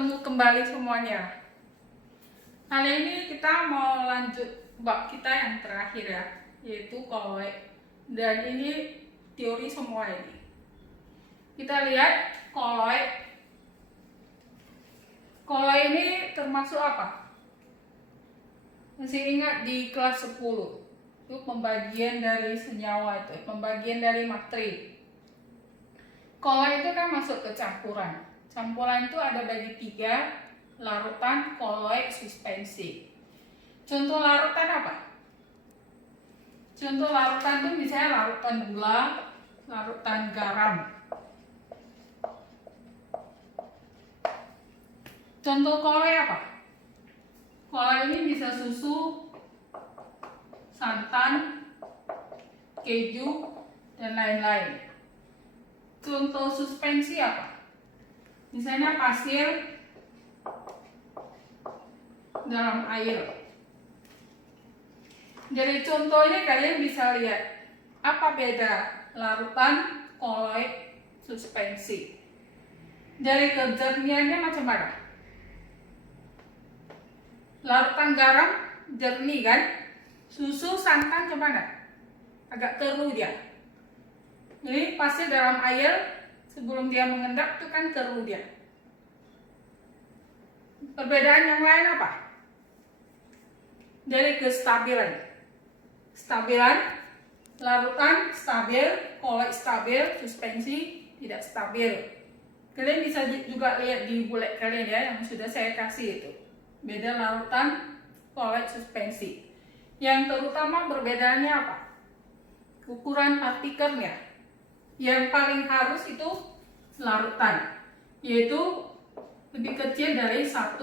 Bertemu kembali semuanya. Kali ini kita mau lanjut bab kita yang terakhir ya, yaitu koloid. Dan ini teori semua ini. Kita lihat koloid. Koloid ini termasuk apa? Masih ingat di kelas 10? Itu pembagian dari senyawa itu, pembagian dari materi. Koloid itu kan masuk ke campuran. Campuran itu ada bagi 3, larutan, koloid, suspensi. Contoh larutan apa? Contoh larutan itu misalnya larutan gula, larutan garam. Contoh koloid apa? Koloid ini bisa susu, santan, keju, dan lain-lain. Contoh suspensi apa? Misalnya pasir dalam air. Jadi contoh ini kalian bisa lihat apa beda larutan, koloid, suspensi. Dari kejernihannya macam mana? Larutan garam jernih kan? Susu santan gimana? Agak keruh dia. Jadi pasir dalam air sebelum dia mengendap itu kan keruh dia. Perbedaan yang lain apa? Dari kestabilan. Stabilan, larutan stabil, koloid stabil, suspensi tidak stabil. Kalian bisa juga lihat di bulet kalian ya yang sudah saya kasih itu. Beda larutan, koloid, suspensi. Yang terutama perbedaannya apa? Ukuran partikelnya. Yang paling halus itu larutan, yaitu lebih kecil dari 1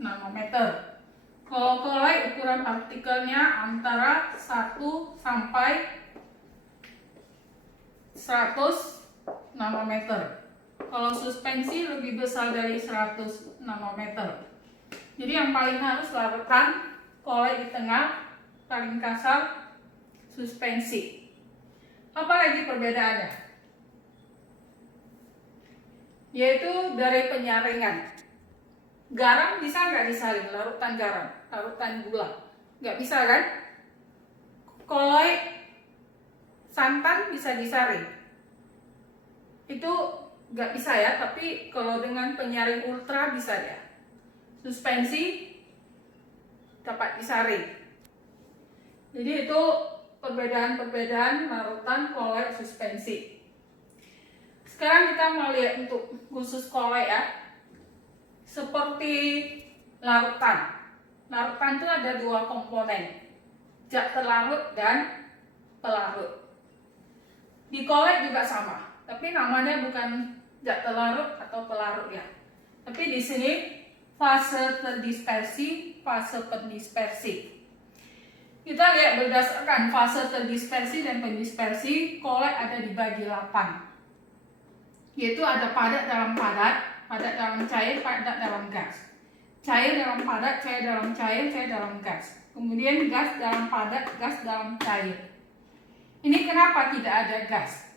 nanometer. Kalau koloid ukuran partikelnya antara 1 sampai 100 nanometer. Kalau suspensi lebih besar dari 100 nanometer. Jadi yang paling halus larutan, koloid di tengah, paling kasar suspensi. Apa lagi perbedaannya? Yaitu dari penyaringan. Garam bisa nggak disaring? Larutan garam, larutan gula, nggak bisa kan? Koloid santan bisa disaring. Itu nggak bisa ya, tapi kalau dengan penyaring ultra bisa ya. Suspensi dapat disaring. Jadi itu perbedaan-perbedaan larutan, koloid, suspensi. Sekarang kita mau lihat untuk khusus koloid ya. Seperti larutan. Larutan itu ada 2 komponen, zat terlarut dan pelarut. Di koloid juga sama, tapi namanya bukan zat terlarut atau pelarut ya. Tapi di sini fase terdispersi, fase pendispersi. Kita lihat berdasarkan fase terdispersi dan pendispersi, koloid ada dibagi 8. Yaitu ada padat dalam padat, padat dalam cair, padat dalam gas. Cair dalam padat, cair dalam cair, cair dalam gas. Kemudian gas dalam padat, gas dalam cair. Ini kenapa tidak ada gas?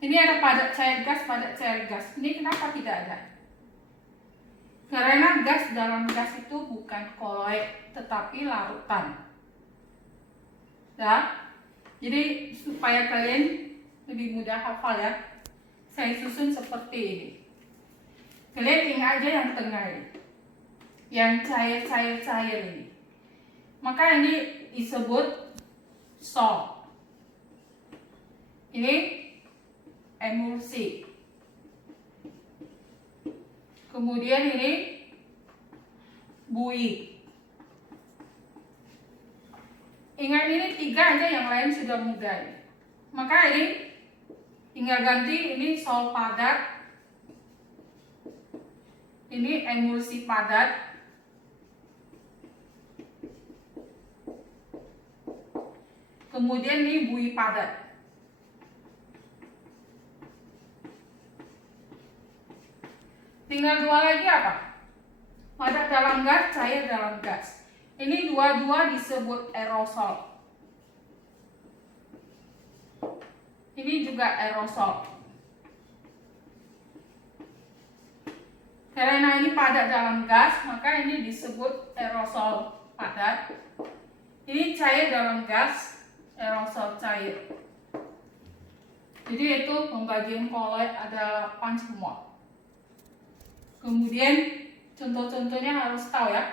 Ini ada padat cair gas, padat cair gas. Ini kenapa tidak ada? Karena gas dalam gas itu bukan koloid, tetapi larutan. Ya, jadi supaya kalian lebih mudah hafal ya, saya susun seperti ini. Kalian ingat aja yang tengah ini, yang cair ini. Maka ini disebut sol. Ini emulsi. Kemudian ini buih. Ingat ini 3 aja, yang lain sudah mudah. Maka ini tinggal ganti, ini sol padat, ini emulsi padat, kemudian ini buih padat. Tinggal 2 lagi apa? Padat dalam gas, cair dalam gas. Ini dua-dua disebut aerosol. Ini juga aerosol. Karena ini padat dalam gas, maka ini disebut aerosol padat. Ini cair dalam gas, aerosol cair. Jadi itu pembagian koloid ada 8 semua. Kemudian contoh-contohnya harus tahu ya.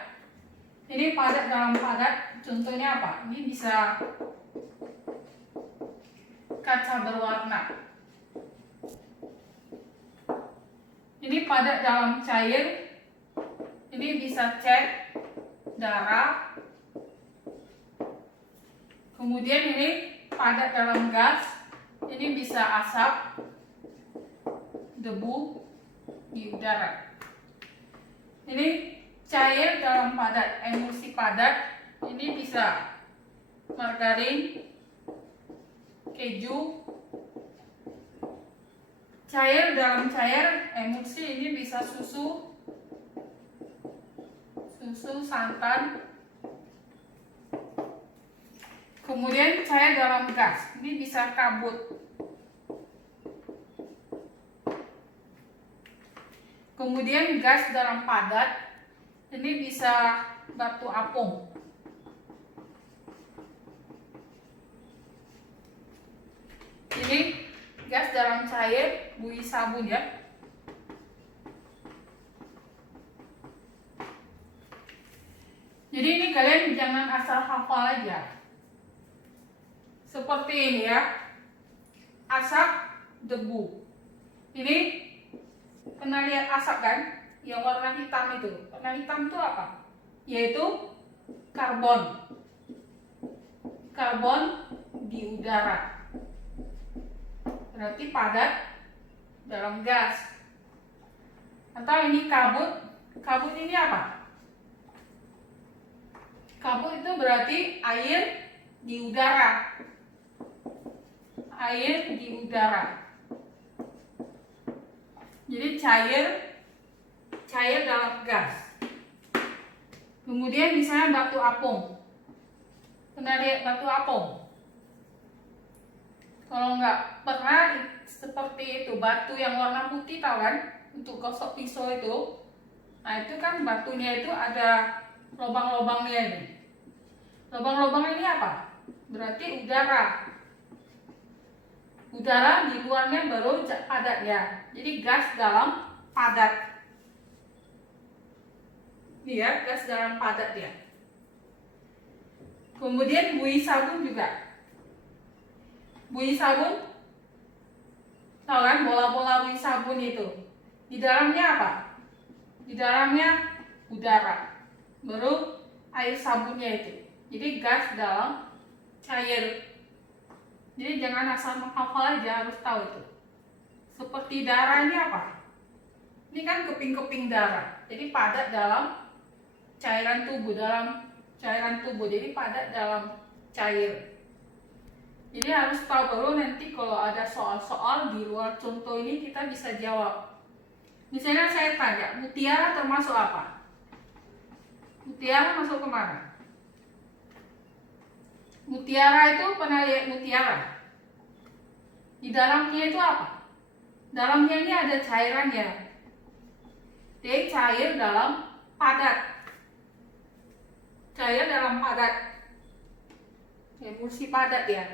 Ini padat dalam padat, contohnya apa? Ini bisa kaca berwarna. Ini padat dalam cair. Ini bisa cat, darah. Kemudian ini padat dalam gas. Ini bisa asap, debu di udara. Ini cair dalam padat, emulsi padat. Ini bisa margarin, keju. Cair dalam cair, emulsi ini bisa susu, santan. Kemudian cair dalam gas, ini bisa kabut. Kemudian gas dalam padat, ini bisa batu apung. Ini gas dalam cair, buih sabun ya. Jadi ini kalian jangan asal hafal aja. Seperti ini ya. Asap, debu. Ini pernah lihat asap kan? Yang warna hitam itu. Warna hitam itu apa? Yaitu karbon. Karbon di udara. Berarti padat dalam gas. Atau ini kabut. Kabut ini apa? Kabut itu berarti air di udara. Air di udara. Jadi cair dalam gas. Kemudian misalnya batu apung. Pernah lihat batu apung? Kalau nggak pernah, seperti itu batu yang warna putih, tahu kan? Untuk gosok pisau itu. Nah itu kan batunya itu ada lubang-lubangnya ini. Lubang-lubang ini apa? Berarti udara. Udara di luarnya baru padat ya. Jadi gas dalam padat. Ini ya, gas dalam padat ya. Kemudian buih sabun juga. Buih sabun, tahu kan bola-bola buih sabun itu. Di dalamnya apa? Di dalamnya udara. Baru air sabunnya itu. Jadi gas dalam cair. Jadi jangan asal menghafal aja, harus tahu itu. Seperti darah ini apa? Ini kan keping-keping darah. Jadi padat dalam cairan tubuh, Jadi padat dalam cair. Jadi harus tahu baru nanti kalau ada soal-soal di luar contoh ini kita bisa jawab. Misalnya saya tanya, mutiara termasuk apa? Mutiara masuk kemana? Mutiara itu pernah lihat mutiara? Di dalamnya itu apa? Dalamnya ini ada cairannya. Dia cair dalam padat. Cair dalam padat. Emulsi padat ya.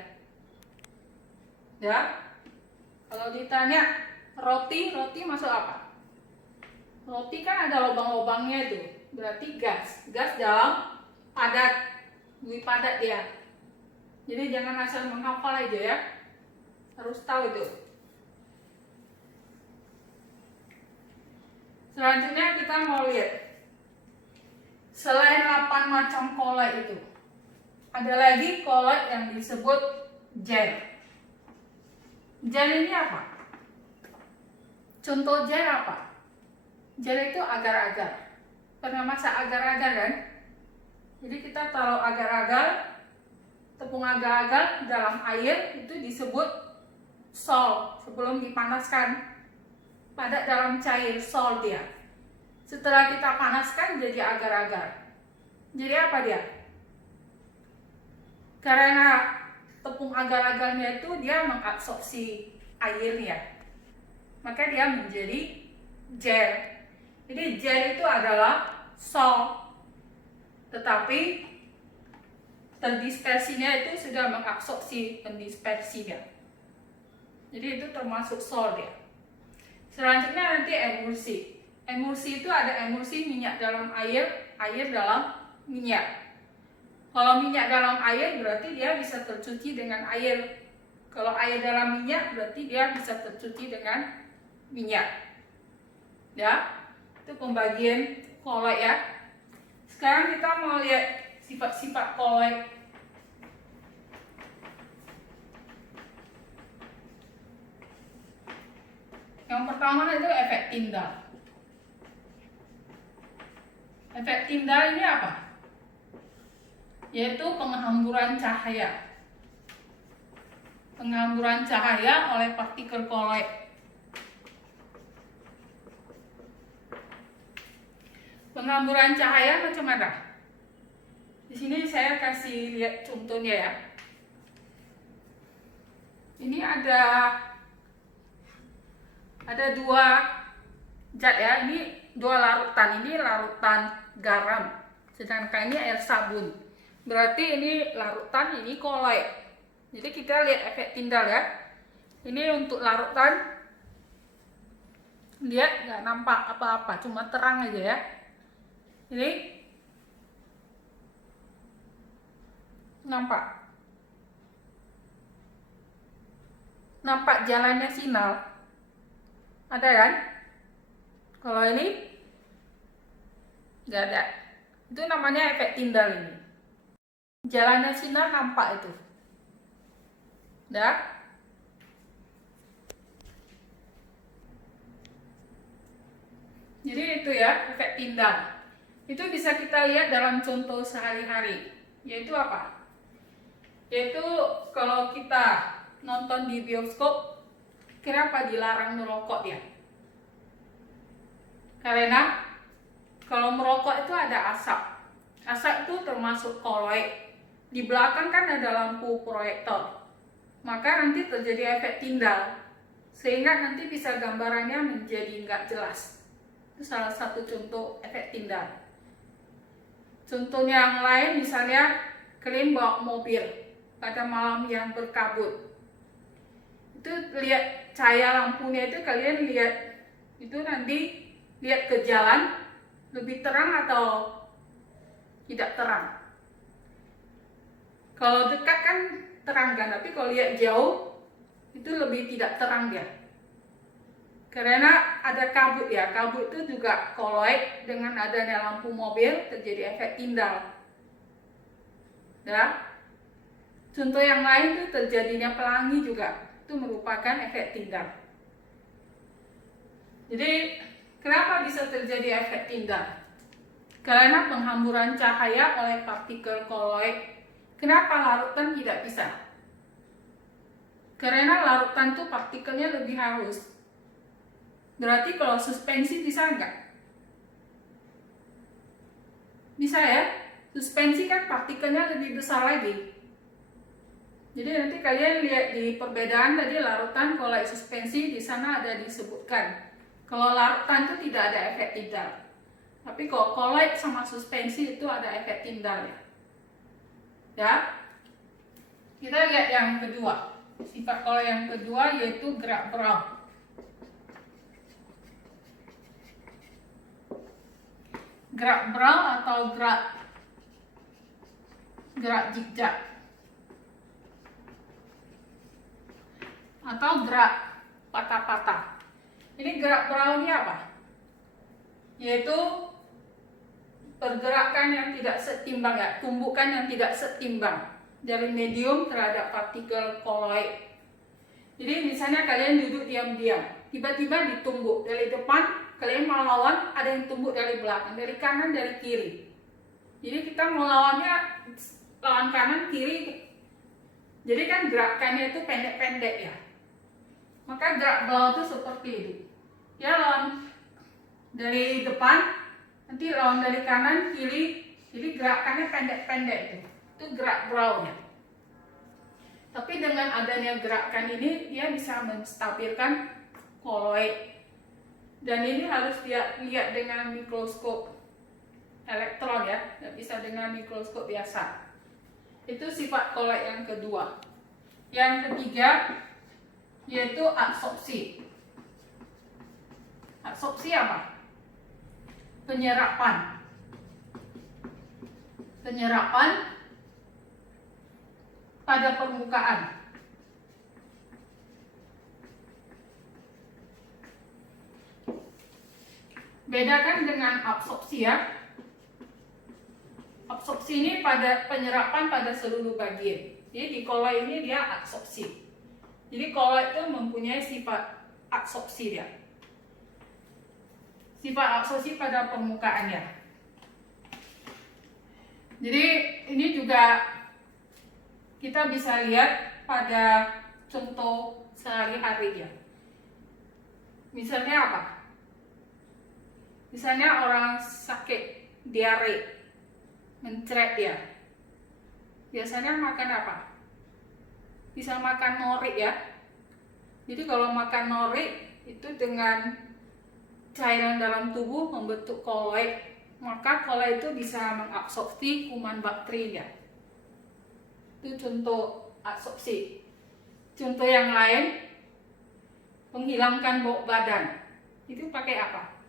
Ya. Kalau ditanya roti masuk apa? Roti kan ada lubang-lubangnya itu. Berarti gas. Gas dalam padat. Buih padat ya. Jadi jangan asal menghafal aja ya. Harus tahu itu. Selanjutnya kita mau lihat. Selain 8 macam koloid itu, ada lagi koloid yang disebut gel. Gel ini apa? Contoh gel apa? Gel itu agar-agar. Pernah masak agar-agar kan? Jadi kita taruh agar-agar, tepung agar-agar dalam air, itu disebut salt sebelum dipanaskan. Padat dalam cair, salt dia. Setelah kita panaskan jadi agar-agar. Jadi apa dia? Karena tepung agar-agarnya itu dia mengabsorpsi airnya, maka dia menjadi gel. Jadi jet itu adalah sol, tetapi terdispersinya itu sudah mengabsorpsi pendispersinya. Jadi itu termasuk sol dia. Selanjutnya nanti emulsi. Emulsi itu ada emulsi minyak dalam air, air dalam minyak. Kalau minyak dalam air berarti dia bisa tercuci dengan air. Kalau air dalam minyak berarti dia bisa tercuci dengan minyak. Ya, itu pembagian kolloid ya. Sekarang kita mau lihat sifat-sifat kolloid. Yang pertama itu efek Tyndall. Efek Tyndall ini apa? Yaitu penghamburan cahaya. Penghamburan cahaya oleh partikel kolloid. Penghamburan cahaya macam mana? Di sini saya kasih lihat contohnya ya. Ini ada dua zat ya. Ini dua larutan. Ini larutan garam. Sedangkan ini air sabun. Berarti ini larutan, ini kolloid. Jadi kita lihat efek Tyndall ya. Ini untuk larutan. Lihat nggak nampak apa-apa, cuma terang aja ya. Ini nampak jalannya sinyal, ada kan? Kalau ini nggak ada. Itu namanya efek Tyndall ini. Jalannya sinyal nampak itu. Dah. Jadi itu ya efek Tyndall. Itu bisa kita lihat dalam contoh sehari-hari. Yaitu apa? Yaitu kalau kita nonton di bioskop, kenapa dilarang merokok dia? Karena kalau merokok itu ada asap. Asap itu termasuk kolloid. Di belakang kan ada lampu proyektor. Maka nanti terjadi efek Tyndall. Sehingga nanti bisa gambarannya menjadi nggak jelas. Itu salah satu contoh efek Tyndall. Contohnya yang lain misalnya kalian bawa mobil pada malam yang berkabut. Itu lihat cahaya lampunya itu kalian lihat itu nanti lihat ke jalan lebih terang atau tidak terang. Kalau dekat kan terang kan, tapi kalau lihat jauh itu lebih tidak terang dia. Karena ada kabut ya, kabut itu juga kolloid, dengan adanya lampu mobil terjadi efek Tyndall. Ya. Contoh yang lain itu terjadinya pelangi juga, itu merupakan efek Tyndall. Jadi kenapa bisa terjadi efek Tyndall? Karena penghamburan cahaya oleh partikel kolloid. Kenapa larutan tidak bisa? Karena larutan itu partikelnya lebih halus. Berarti kalau suspensi bisa nggak? Bisa ya. Suspensi kan partikelnya lebih besar lagi. Jadi nanti kalian lihat di perbedaan tadi larutan, kolloid, suspensi, di sana ada disebutkan. Kalau larutan itu tidak ada efek Tyndall. Tapi kalau kolloid sama suspensi itu ada efek Tyndall ya. Ya. Kita lihat yang kedua. Sifat kolloid yang kedua yaitu gerak Brown. Gerak Brown atau gerak zigzag atau gerak patah-patah. Ini gerak Brown ini apa? Yaitu pergerakan yang tidak setimbang ya, tumbukan yang tidak setimbang dari medium terhadap partikel kolloid. Jadi misalnya kalian duduk diam-diam, tiba-tiba ditumbuk dari depan. Kalian mau lawan, ada yang tumbuk dari belakang, dari kanan, dari kiri. Jadi kita mau lawannya, lawan kanan, kiri. Jadi kan gerakannya itu pendek-pendek ya. Maka gerak Brown itu seperti itu. Ya lawan dari depan, nanti lawan dari kanan, kiri. Jadi gerakannya pendek-pendek itu. Itu gerak Brown ya. Tapi dengan adanya gerakan ini, dia bisa menstabilkan kolloid. Dan ini harus lihat dengan mikroskop elektron ya, nggak bisa dengan mikroskop biasa. Itu sifat koloid yang kedua. Yang ketiga yaitu absorpsi. Absorpsi apa? Penyerapan. Penyerapan pada permukaan. Bedakan dengan absorpsi ya. Absorpsi ini pada penyerapan pada seluruh bagian. Jadi di koloid ini dia absorpsi. Jadi koloid itu mempunyai sifat absorpsi dia. Sifat absorpsi pada permukaannya. Jadi ini juga kita bisa lihat pada contoh sehari-hari ya. Misalnya apa? Misalnya orang sakit diare, mencret dia. Biasanya makan apa? Bisa makan nori ya. Jadi kalau makan nori itu dengan cairan dalam tubuh membentuk koloid, maka koloid itu bisa mengabsorpsi kuman bakteri ya. Itu contoh absorpsi. Contoh yang lain, menghilangkan bau badan. Itu pakai apa?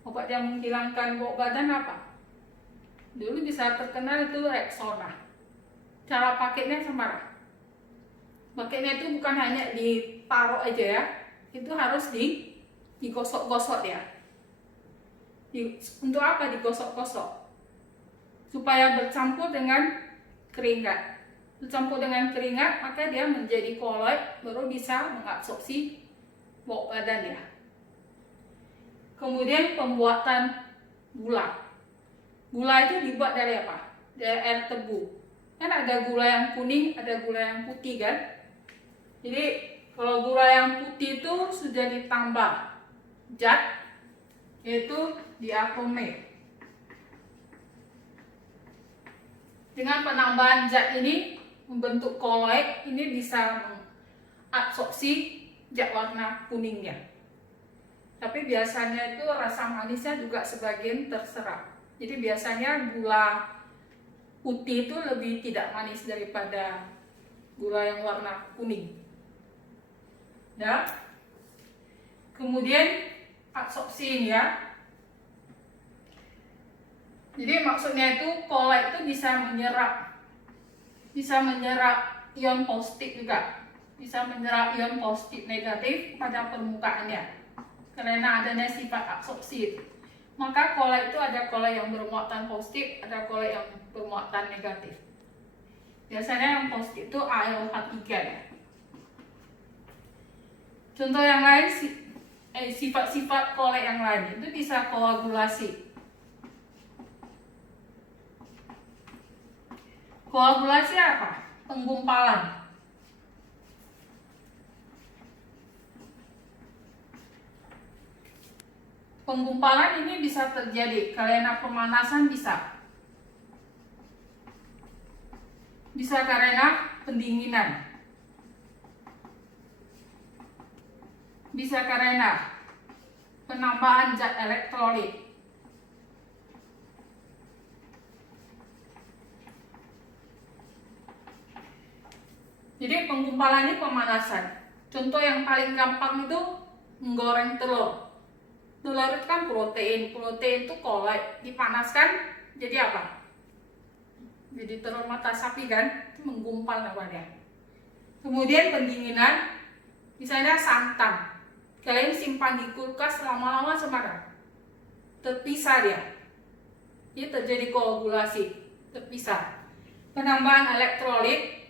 Obat yang menghilangkan bau badan apa? Dulu bisa terkenal itu Rexona. Cara pakainya sembarang. Pakainya itu bukan hanya ditaruh aja ya, itu harus digosok-gosok ya. Untuk apa digosok-gosok? Supaya bercampur dengan keringat. Bercampur dengan keringat, maka dia menjadi koloid, baru bisa mengabsorpsi bau badan ya. Kemudian pembuatan gula. Gula itu dibuat dari apa? Dari air tebu. Kan ada gula yang kuning, ada gula yang putih kan? Jadi kalau gula yang putih itu sudah ditambah zat, yaitu diatomate. Dengan penambahan zat ini membentuk koloid, ini bisa mengabsorpsi zat warna kuningnya. Tapi biasanya itu rasa manisnya juga sebagian terserap. Jadi biasanya gula putih itu lebih tidak manis daripada gula yang warna kuning. Ya. Kemudian absorpsi ini ya. Jadi maksudnya itu koloid itu bisa menyerap ion positif juga. Bisa menyerap ion positif negatif pada permukaannya. Karena adanya sifat absorpsi. Maka koloid itu ada koloid yang bermuatan positif, ada koloid yang bermuatan negatif. Biasanya yang positif itu ALH3 ya. Contoh yang lain, sifat-sifat koloid yang lain itu bisa koagulasi. Koagulasi apa? Penggumpalan. Penggumpalan ini bisa terjadi karena pemanasan bisa karena pendinginan, bisa karena penambahan zat elektrolit, jadi penggumpalan ini pemanasan. Contoh yang paling gampang itu menggoreng telur. Telur itu kan protein itu koloid, dipanaskan jadi apa? Jadi telur mata sapi kan, itu menggumpal namanya. Kemudian pendinginan, misalnya santan, kalian simpan di kulkas lama-lama semana, terpisah dia. Ini terjadi koagulasi, terpisah. Penambahan elektrolit,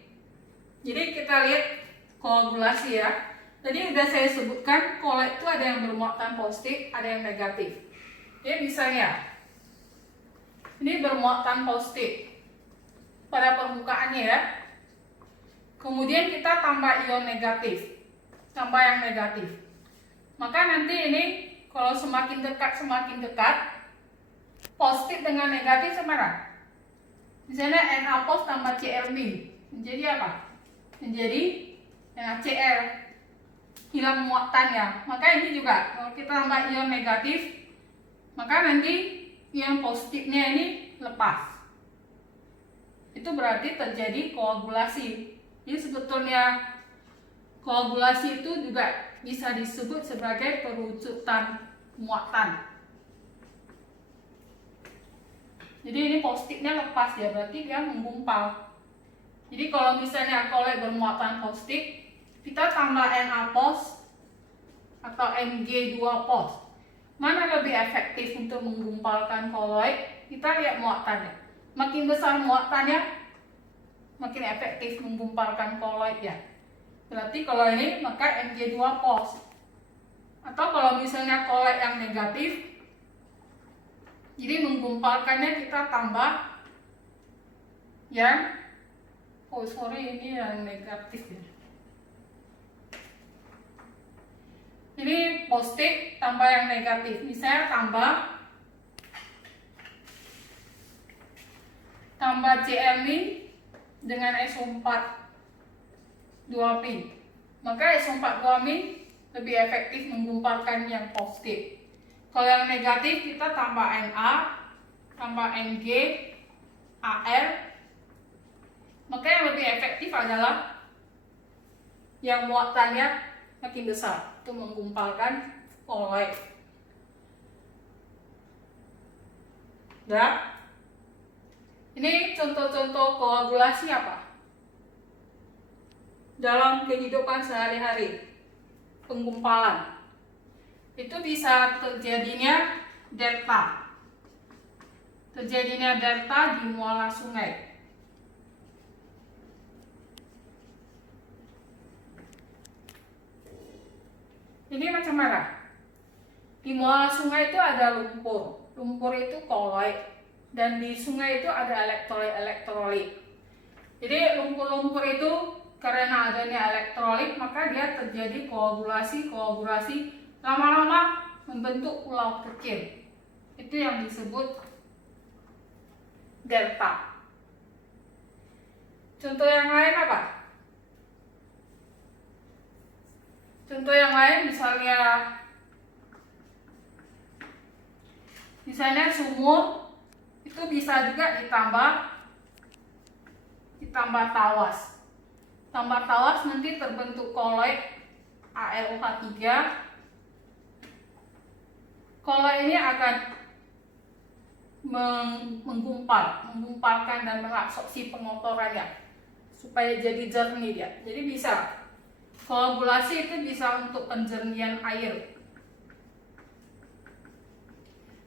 jadi kita lihat koagulasi ya. Tadi sudah saya sebutkan koloid itu ada yang bermuatan positif, ada yang negatif. Jadi misalnya ini bermuatan positif pada permukaannya ya. Kemudian kita tambah ion negatif, tambah yang negatif. Maka nanti ini kalau semakin dekat positif dengan negatif sama. Misalnya Na+ tambah Cl- menjadi apa? Menjadi NaCl. hilang muatannya. Maka ini juga kalau kita tambah ion negatif, maka nanti ion positifnya ini lepas. Itu berarti terjadi koagulasi. Jadi sebetulnya koagulasi itu juga bisa disebut sebagai perucutan muatan. Jadi ini positifnya lepas ya, berarti dia menggumpal. Jadi kalau misalnya koloi bermuatan positif, kita tambah Na pos atau Mg2 pos. Mana lebih efektif untuk menggumpalkan koloi? Kita lihat muatannya. Makin besar muatannya, makin efektif menggumpalkan koloi ya. Berarti kalau ini maka Mg2 pos. Atau kalau misalnya koloi yang negatif, jadi menggumpalkannya kita tambah yang ini yang negatif ya. Ini positif tambah yang negatif. Misalnya tambah Cl- dengan SO4 2-, maka SO4 2- lebih efektif menggumpalkan yang positif. Kalau yang negatif kita tambah Na, tambah Mg, Al, maka yang lebih efektif adalah yang muatannya makin besar untuk menggumpalkan koloi. Nah, ini contoh-contoh koagulasi apa? Dalam kehidupan sehari-hari, penggumpalan. Itu bisa terjadinya delta. Terjadinya delta di muara sungai. Ini macam mana? Di muara sungai itu ada lumpur. Lumpur itu koloi. Dan di sungai itu ada elektrolit. Jadi lumpur-lumpur itu karena adanya elektrolit, maka dia terjadi koagulasi. Lama-lama membentuk pulau kecil. Itu yang disebut delta. Contoh yang lain apa? Contoh yang lain misalnya sumur itu bisa juga ditambah tawas. Tambah tawas nanti terbentuk koloi AlOH3. Koloi ini akan menggumpalkan dan mengabsorpsi pengotorannya supaya jadi jernih dia. Jadi bisa koagulasi itu bisa untuk penjernihan air.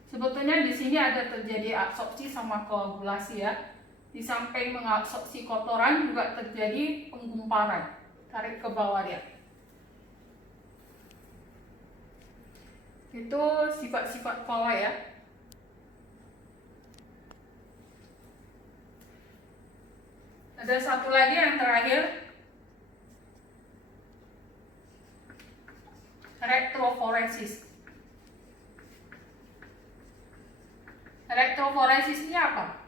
Sebetulnya di sini ada terjadi absorpsi sama koagulasi ya. Di samping mengabsorpsi kotoran juga terjadi penggumpalan, tarik ke bawah dia. Itu sifat-sifat koloi ya. Ada satu lagi yang terakhir, elektroforesis. Elektroforesis ini apa?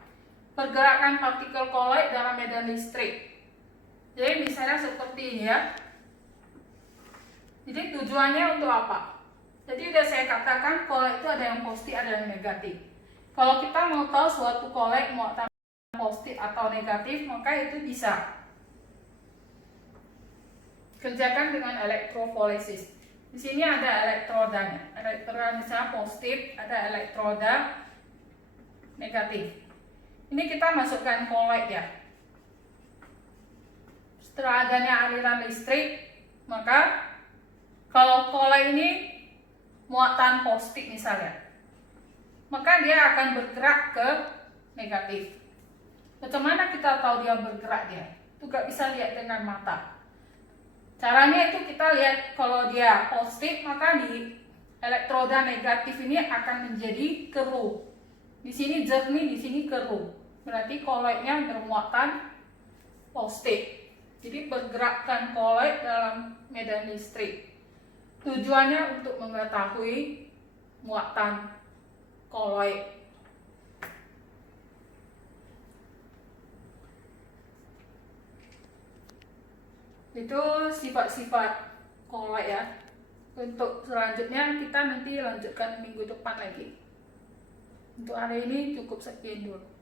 Pergerakan partikel koloi dalam medan listrik. Jadi misalnya seperti ini ya. Jadi tujuannya untuk apa? Jadi sudah saya katakan koloi itu ada yang positif, ada yang negatif. Kalau kita mau tahu suatu koloi muatan positif atau negatif, maka itu bisa kerjakan dengan elektroforesis. Di sini ada elektrodanya. Elektroda misalnya positif, ada elektroda negatif. Ini kita masukkan koloi ya. Setelah adanya aliran listrik, maka kalau koloi ini muatan positif misalnya, maka dia akan bergerak ke negatif. Bagaimana kita tahu dia bergerak dia? Itu gak bisa lihat dengan mata. Caranya itu kita lihat kalau dia positif, maka di elektroda negatif ini akan menjadi keruh. Di sini jernih, di sini keruh. Berarti koloidnya bermuatan positif. Jadi pergerakan koloid dalam medan listrik. Tujuannya untuk mengetahui muatan koloid. Itu sifat-sifat kolek ya. Untuk selanjutnya kita nanti lanjutkan minggu depan lagi. Untuk hari ini cukup sekian dulu.